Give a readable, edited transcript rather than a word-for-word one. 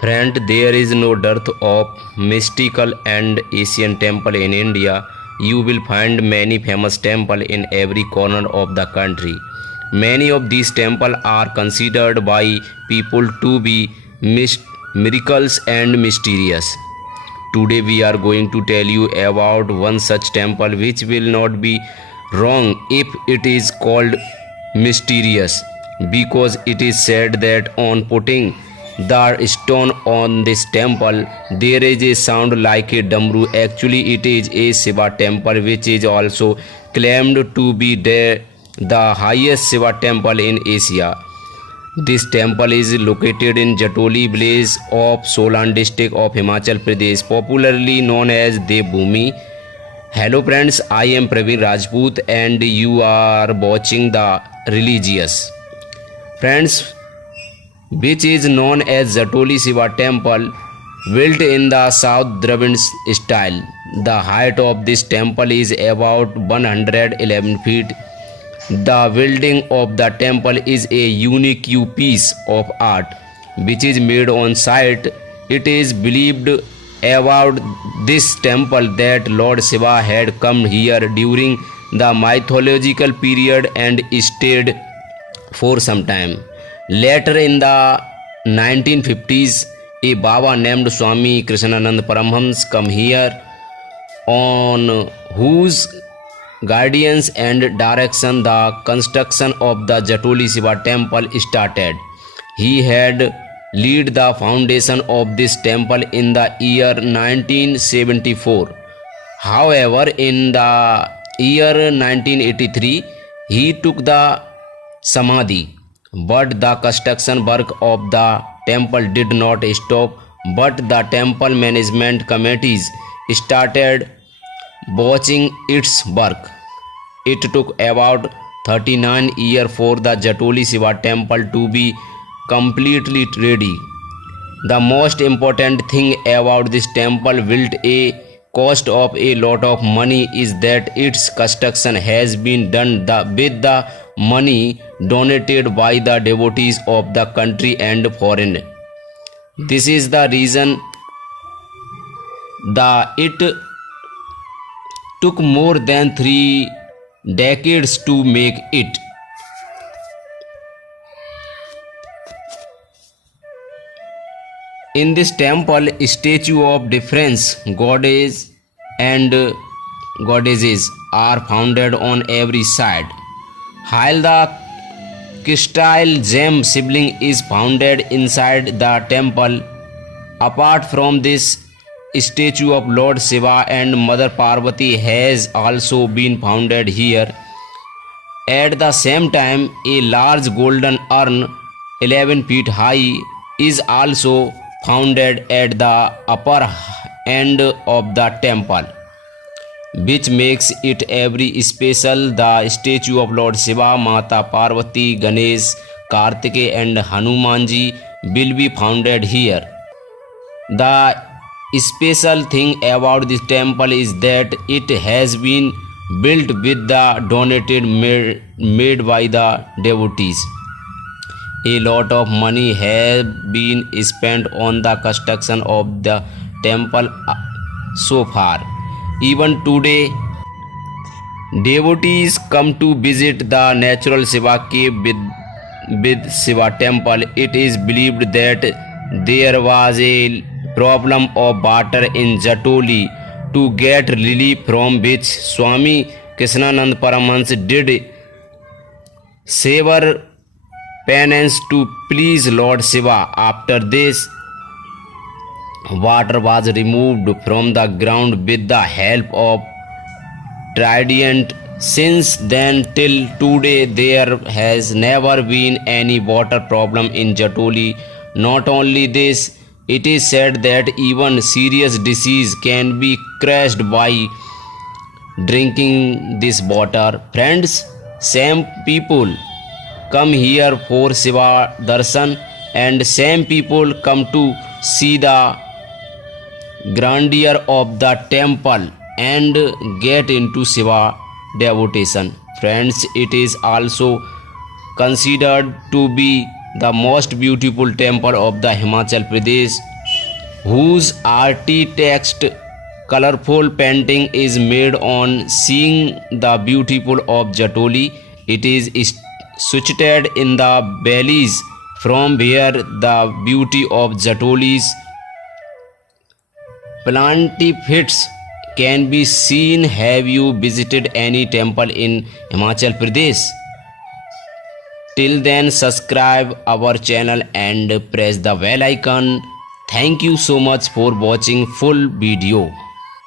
Friend, there is no dearth of mystical and ancient temple in India. You will find many famous temples in every corner of the country. Many of these temples are considered by people to be miracles and mysterious. Today we are going to tell you about one such temple which will not be wrong if it is called mysterious, because it is said that on putting the stone on this temple there is a sound like a damru. Actually it is a Shiva temple which is also claimed to be the highest Shiva temple in Asia. This temple is located in Jatoli village of Solan district of Himachal Pradesh, popularly known as Devbhoomi. Hello friends, I am Praveen Rajput and you are watching the religious. Friends, which is known as Jatoli Shiva temple, built in the South Dravidian style. The height of this temple is about 111 feet. The building of the temple is a unique piece of art which is made on site. It is believed about this temple that Lord Shiva had come here during the mythological period and stayed for some time. Later in the 1950s, a Baba named Swami Krishnanand Paramhans come here, on whose guidance and direction the construction of the Jatoli Shiva temple started. He had laid the foundation of this temple in the year 1974. However, in the year 1983, he took the Samadhi, but the construction work of the temple did not stop, but the temple management committees started watching its work. It took about 39 years for the Jatoli Shiva temple to be completely ready. The most important thing about this temple, built a cost of a lot of money, is that its construction has been done with the money donated by the devotees of the country and foreign. This is the reason that it took more than 3 decades to make it. In this temple, statue of different goddesses and goddesses are found on every side. While the crystal gem sibling is found inside the temple. Apart from this, statue of Lord Shiva and Mother Parvati has also been found here. At the same time, a large golden urn 11 feet high is also found at the upper end of the temple, which makes it very special. The statue of Lord Shiva, Mata Parvati, Ganesh, Kartikeya and Hanumanji will be found here. The special thing about this temple is that it has been built with the donated made by the devotees. A lot of money has been spent on the construction of the temple so far. Even today, devotees come to visit the natural Shiva cave with Shiva temple. It is believed that there was a problem of water in Jatoli, to get relief from which Swami Krishnanand Paramhans did severe penance to please Lord Shiva. After this, water was removed from the ground with the help of trident. Since then till today, there has never been any water problem in Jatoli. Not only this, it is said that even serious disease can be crushed by drinking this water. Friends, same people come here for Shiva darshan, and same people come to see the grandeur of the temple and get into Shiva devotion. Friends, it is also considered to be the most beautiful temple of the Himachal Pradesh, whose architect colorful painting is made on seeing the beautiful of Jatoli. It is situated in the valleys from where the beauty of Jatoli's plantifids can be seen. Have you visited any temple in Himachal Pradesh? Till then, subscribe our channel and press the bell icon. Thank you so much for watching full video.